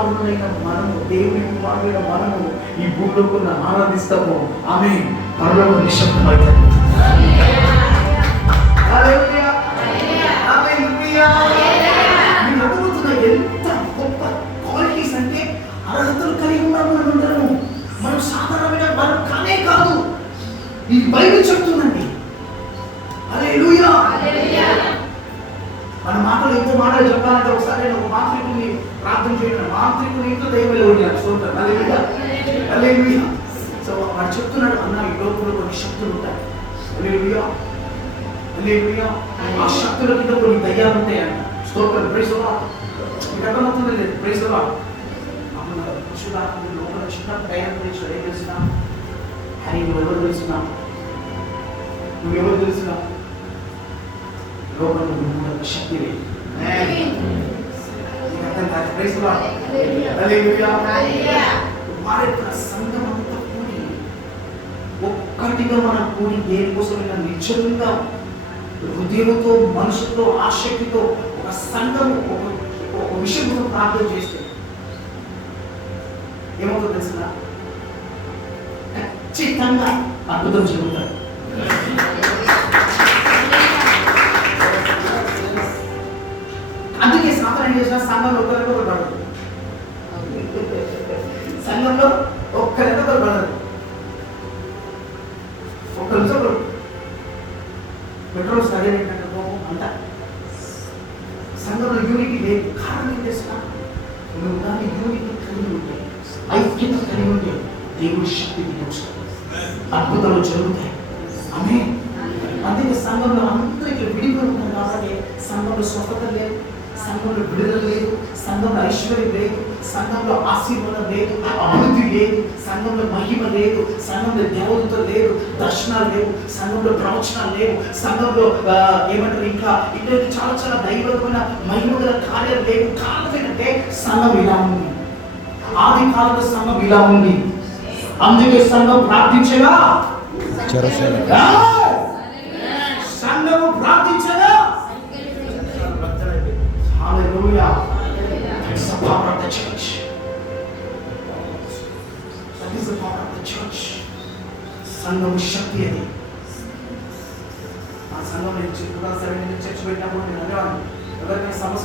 కుమారులైన మనము, దేవుని కుమారులైన మనము ఈ భూమిలో ఆనందిస్తాము. ఆమె పరలోక నిశ్శబ్దమవుతుంది. ఎంత గొప్ప క్వాలిటీస్ అంటే అర్హతలు కలిగి ఉన్నాం మనమందరము. మనం సాధారణమైన మనం కానే కాదు, ఈ బైబిల్ చెప్తుందండి. హల్లెలూయా. మన మాటలు ఎంతో మాటలు చెప్పాలంటే ఒకసారి నేను ఒక మాంత్రికుని ప్రార్థన చేయడం, మాంత్రికుని ఇంట్లో దైవం ఓడినాడు. చూద్దాం. హల్లెలూయా, హల్లెలూయా. సో వాడు చెప్తున్నాడు, అన్న ఈ లోకంలో కొన్ని శక్తులు ఉంటాయి. హల్లెలూయా, హల్లెలూయా. ఆ శక్తుల కింద కొన్ని దయ్యాలు ఉంటాయంట. స్తోత్రం. Praise the Lord. మీకు అర్థమవుతుంది లేదు? Praise the Lord. అప్పుడు పరిశుద్ధాత్మ లోపల చిన్న దయ్యం గురించి ఏం తెలిసినా, హరి నువ్వెవరు తెలిసినా, నువ్వెవరు తెలిసినా లోకంలో నువ్వు శక్తి లేదు. Praise the Lord. హల్లెలూయా. వారి సంఘం అంతా కూడి ఒక్కటిగా మనం కూడి దేనికోసమైనా నిశ్చలంగా హృదయంతో, మనసుతో, ఆసక్తితో ఒక సంఘం ఒక విషయం కోసం ప్రార్థన చేస్తే ఏమవుతుందో తెలుసునా? ఖచ్చితంగా అద్భుతం జరుగుతుంది. అందుకే సాధన ఏం చేసిన సంఘంలో ఒక్కరికొకరు పడదు. సంఘంలో ఒక్కరికొకరు పడదు. ఒక్కరు పెట్రోల్ సరైన అంట సంఘంలో యూనిటీ లేదు. కారణం ఏం తెలుసా? నువ్వు దాని యూనిటీ కలిగి ఉంటే, ఐక్యత కలిగి ఉంటే దేవుడి శక్తి వస్తుంది, అద్భుతాలు జరుగుతాయి. ఆమేన్. అందుకే సంఘంలో అందరూ ఇక్కడ విడిపోయి ఉన్నారు కాబట్టి సంఘంలో స్వస్థత లేదు, సంఘంలో విడుదల లేదు, సంఘంలో ఐశ్వర్యం లేదు, సంఘంలో ఆశీర్వాదం లేదు, అభివృద్ధి లేదు, సంఘంలో మహిమ లేదు, సంఘంలో దేవతతో లేదు, దర్శనాలు లేవు, సంఘంలో ప్రవచనాలు లేవు, సంఘంలో ఏమంటారు ఇంకా ఇక్కడ చాలా చాలా దైవమైన మహిమ గల కార్యాలు లేవు. కారణం ఏంటంటే సంఘం ఇలా ఉంది. ఆది కాలంలో సంఘం ఇలా ఉంది. అందుకే సంఘం ప్రార్థించగా, సంఘము ప్రార్థించగా, hallelujah, that's the power of the church. That is the power of the church. సంఘం శక్తి అది. ఆ సంఘం నుంచి కూడా సరైన చర్చ పెట్టినప్పుడు నేను అనేవాడిని, ఎవరికైనా సమస్య